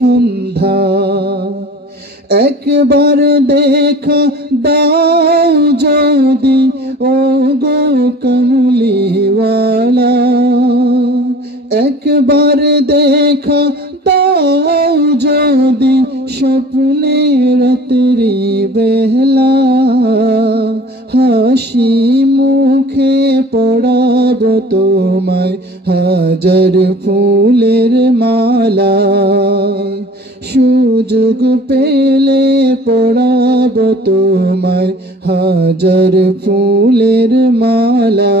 সন্ধ্যা একবার দেখা দাও যদি ও গো কমলিওয়ালা, একবার দেখা দাও যদি স্বপ্নে রাত্রি বেলা, হাসি মুখে পড়াব তোমায় হাজার ফুলের মালা, সুযোগ পেলে পড়াব তোমায় হাজার ফুলের মালা।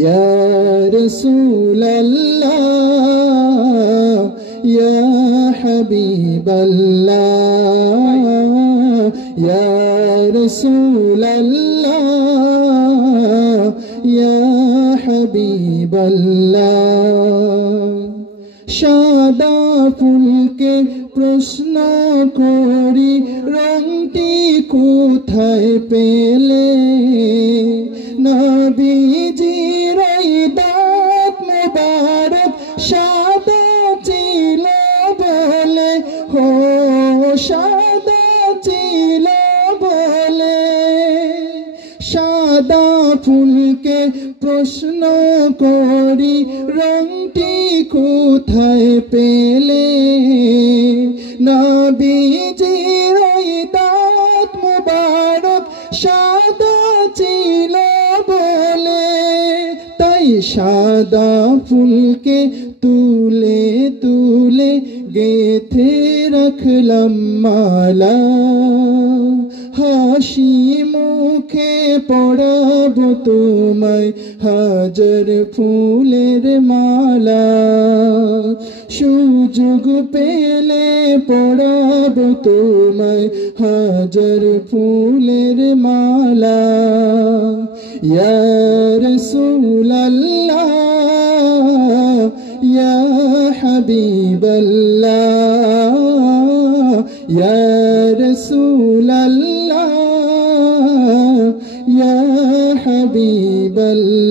ইয়া রাসূলাল্লাহ ইয়া হাবিবাল্লাহ, ইয়া রাসূলাল্লাহ ইয়া হাবিবাল্লাহ। সাদা ফুলকে প্রশ্ন করি রংটি কোথায় পেলে, নবীজির দাঁত মোবারক সাদা ছিল বলে, হো সাদা ছিল বলে। সাদা ফুলকে প্রশ্ন করি রংটি কোথায় পেলে, নবীজির দাঁত মোবারক সাদা ছিল বলে। তাই সাদা ফুলকে তুলে তুলে গেথে রাখলাম মালা, হাসি মুখে পড়াব তোমায় হাজার ফুলের মালা, সুযোগ পেলে পড়াব তোমায় হাজার ফুলের মালা। ইয়া রাসূলাল্লাহ ইয়া হাবিবাল্লাহ, ইয়া রাসূলাল্লাহ ইয়া হাবিবাল্লাহ।